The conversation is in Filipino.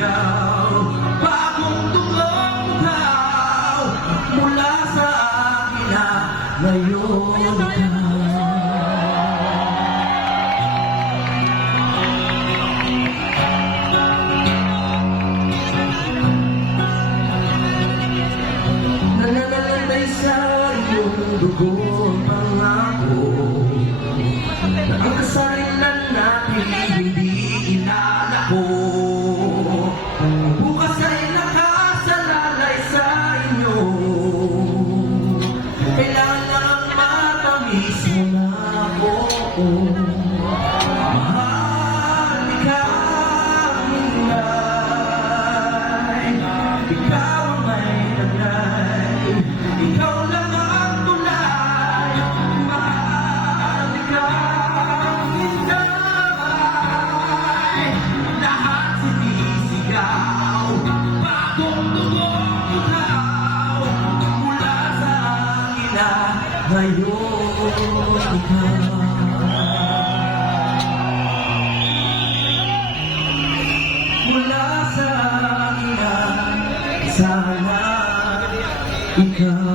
sumisigaw. Bagong tugong ikaw mula sa akin na ngayon ka. Nananalay sa iyong dugo pangako na ang kasarilan natin hindi inalako. Bukas ay nakasalalay sa inyo. Kailangan lang matamis mo na ako. Mahal ikaw, Minay. Ikaw ang may tagay. Ikaw lang ang tunay. Mahal ikaw, Minay. Lahat sinisigaw. Bagong tugong ikaw mula sa akin na ngayon ikaw. Mula sa akin na sana ikaw.